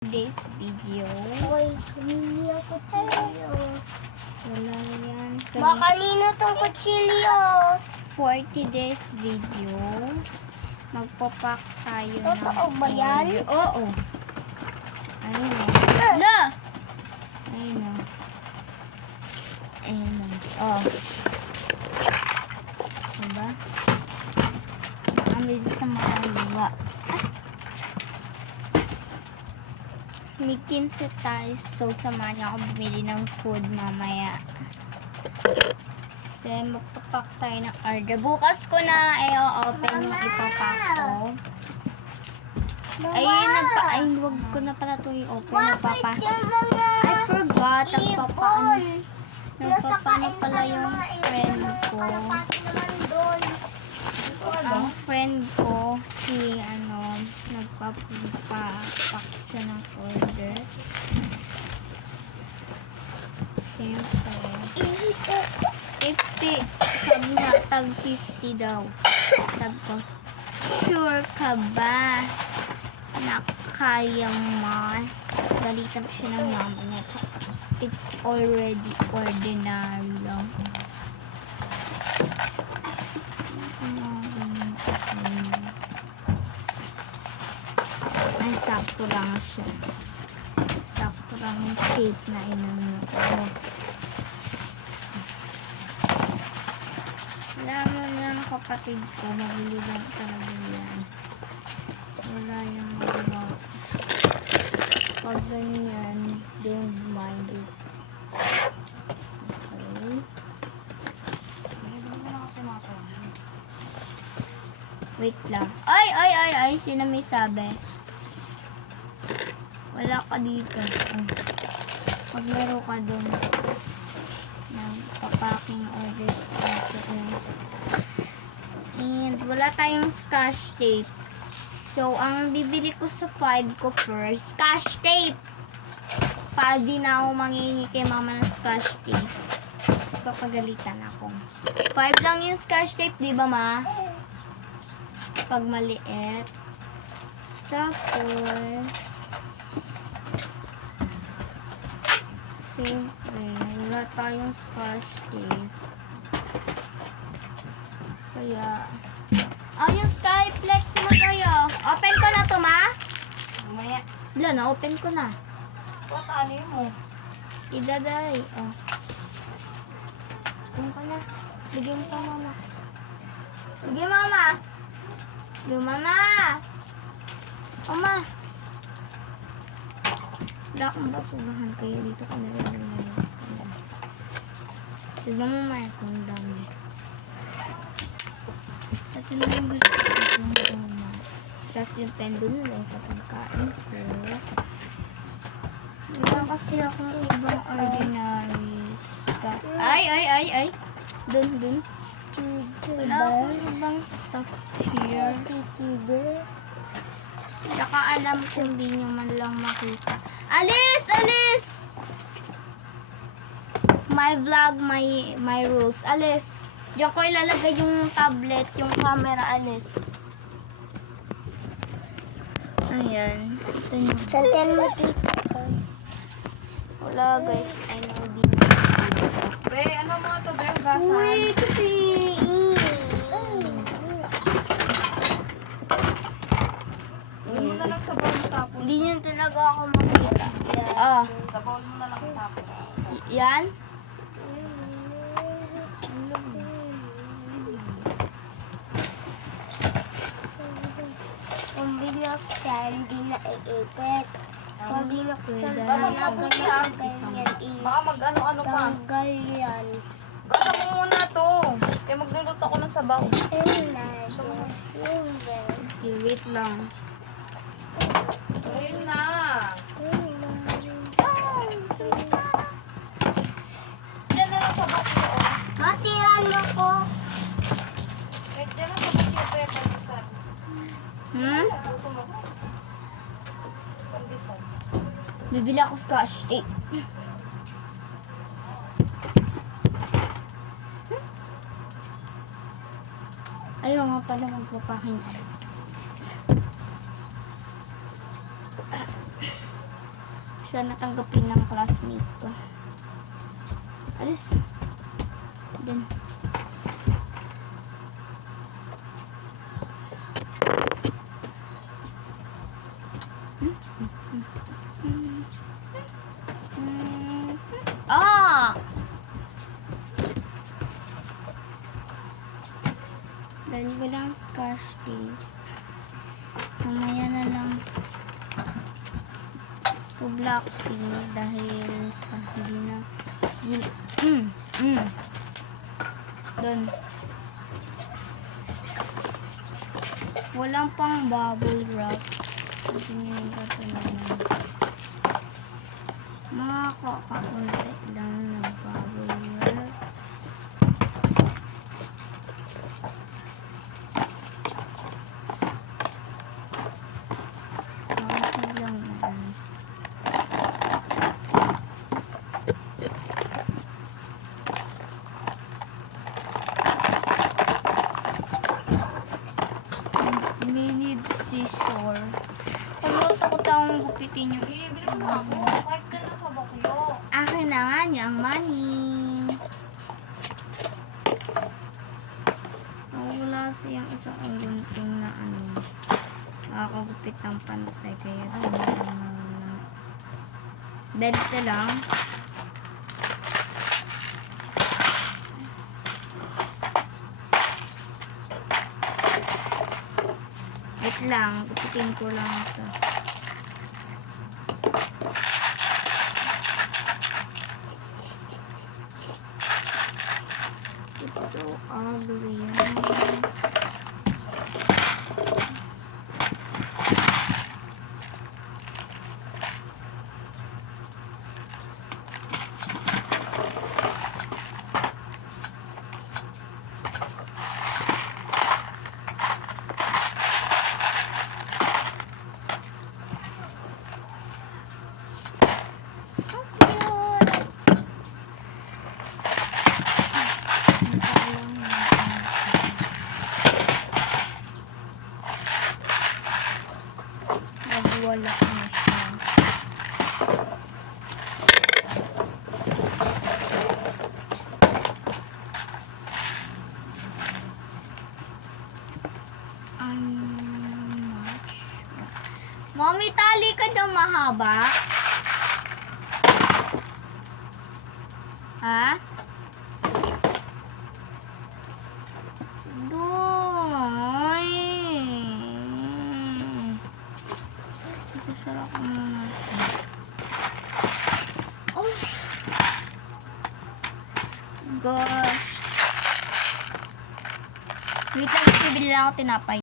This video. Uy, humili ang kutsilyo. Wala yan. Baka kanino tong kutsilyo? 40 days video. Magpapak tayo ng Totoo ba yan? order. Oo. Ayun o. Hala! Ayun o. Ayun o. Oh. Diba? Ang bilis na makaliwa. May 15 tayo. So, samahan niyo ako bumili ng food mamaya. Kasi magpapak tayo ng order. Bukas ko na i-open yung ipapak ko. Ay, wag ko na pala ito i-open. Nagpapa. I forgot. Nagpapa na pala yung friend ko. Ang friend ko, si nagpapak siya ng order. Siyempre. 50. Sabi niya, tag 50 daw. Sabi ko, sure ka ba? Nakaya mo. Balitan ko siya ng mama niya. It's already ordinary lang. Ay, sakto lang siya. Sakto lang yung shape na inano ko. Alam mo yan, kapatid ko, mabili lang talaga yan. Wala yung magawa. Pag ganyan, don't mind it. Okay. Wait lang. Ay! Sino may sabi? Wala ka dito. Maglaro ka dun. Nagpapaking orders. And wala tayong scotch tape. So, ang bibili ko sa 5 ko first, scotch tape. Di na ako mangingi kay mama ng scotch tape. Tapos papagalitan ako. 5 lang yung scotch tape, di ba ma? Pag maliit. Tapos, siyempre, wala tayong scotch tape. Kaya, yung Skyflex mo kayo. Open ko na to, ma? Mamaya. Wala na, open ko na. What, ano yun mo? Idaday. Open ko na. Bigyan ko, mama. Bigyan, mama. Bigyan, mama. Mama. Wala akong basurahan kayo dito ka nalagyan na yun. Tignan mo maya kung dami. At yun yung gusto ko yung uma. Tapos yung tendon na lang sa pagkain ko. Wala kasi akong ibang ordinary stuff. Ay! Dun. Wala akong ibang stuff here. Saka alam kung di nyo man lang makita. Alis! My vlog, my rules. Alis. Diyan ko ilalagay yung tablet, yung camera. Alis. Ayan. Ito nyo. Santian mo dito. Wala guys. I know din. Be, ano mga to, be? Gasan? Uy, kasi. Huwag mo na lang sa bowl tapon. Hindi nyo talaga ako makita. Sa bowl mo na lang tapon. Yan. Kung binuksan, di na iipit. Kung binuksan, Baka ganyan. Baka mag-ano-ano pa. Tanggal yan. Gasa mo muna to. Kaya magluluto ko ng sabaw. Ayun na. Wait lang. Ayun na. Diyan na lang sa bakyo. Matiran mo ko. Eh, diyan na sa bakyo, be. Pandisan. Luto mo. Pandisan. Bibili ako scotch tape. Ayaw nga pala magpapaking. Sana tanggapin ng classmate ko. Alis. Dun. Ah! Dahil walang scotch tape. Mamaya na lang to black tea dahil sa hindi na Doon. Walang pang bubble wrap. Hindi nyo yung katunayan. Mga kakaunti lang na bubble wrap. Kaunti lang yan. Minid scissor. Pagod takot akong gupitin yung Bili mo na ako. Kahit na lang sa bakyo. akin na nga niyang money. Wala siyang isang gunting na nakakagupit ng pantay. Kaya 20 lang. Wait lang, gupitin ko lang ito. It's so ugly. Wala na siya. I'm not sure. Mommy, tali ka daw mahaba? Ha? Doy. Sasarap mo na. Oh. Gosh. Wait lang, bibili lang ako tinapay.